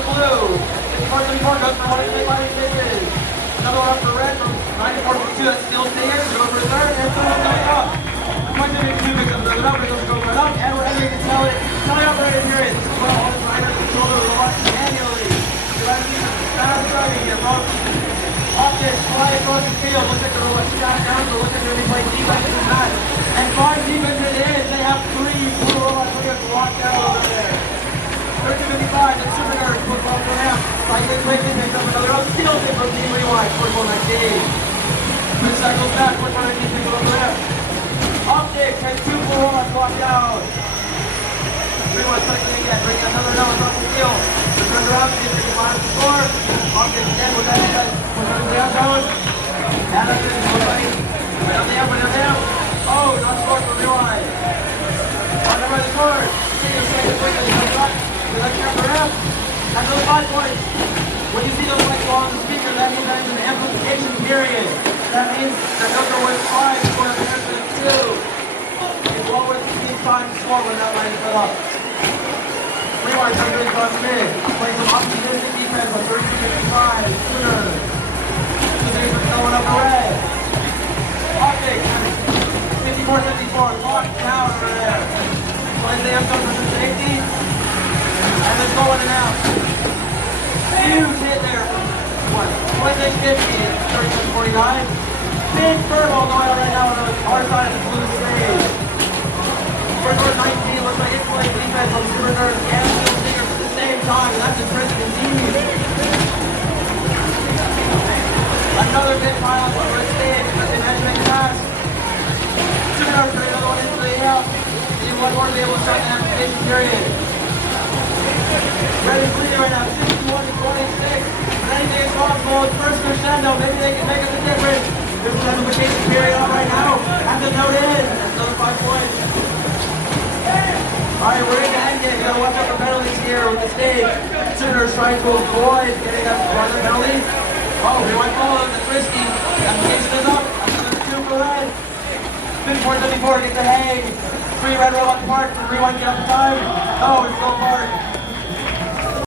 for blue. 54-74 goes for one of the fighting pitches. Another one up for red from 94-42. That's still Stinger. Go for a third. And someone's coming up. 22 picks up another number. Goes right up. And we're entering the tally operator period. Well, all the riders control the robot manually. The riders need to fast driving here, folks. Optix fly across the field. Looks like the robot shot down. So looks like they're going to be playing defense in the match. And 5 defense it is. They have 3 blue robots looking at locked out over there. 13:55, that's SuperNURDs, put ball to him. Cycling quick, he picks up another up, steals it from Team Rewind, 44-19. Chris cycles back, 44-19, picks up over there. Optix has 2 blue robots locked out. Rewind cycling again, bringing another down across the field. They turn around, see if they can find the score. Optix again with that head, we're going to the outzone. Anderson, right on the up, right on the up. Oh, not scored for Rewind. On the right score. Let's jump around. That's those 5 points. When you see those lights go on the speaker, that means that it's an amplification period. That means that number was 5 for comparison to 2. And what was the time score when that line is set up? Rewind turns it across mid. Playing some optimistic defense on 32-55. SuperNURDs. Today we're going up the red. Optix. 54-54. Locked down over there. Playing the M-Zone for some safety. And they're going out. Huge hit there. What? 26-50 and 37-49. Big Furbo going out right now on the far side of the blue stage. First order 19 looks like it's playing defense on SuperNURDs and Steel Stinger at the same time. And that's impressive indeed. Another big pile on the red stage because they managed to make a pass. SuperNURDs throwing another one into the out. And one more to be able to start the application period. Red is leading right now, 61-26. Anything is possible. It's first crescendo. Maybe they can make us a difference. There's an amplification period on right now. And the note in. That's another 5 points. Alright, we're in the end game. You gotta watch out for penalties here with the stage. SuperNURDs trying to avoid getting us one penalty. Oh, we went forward. That's risky. Application is up. Another 2 for red. 54-74 gets a hang. 3 red robots apart. Rewind, get up the time. Oh, it's so hard.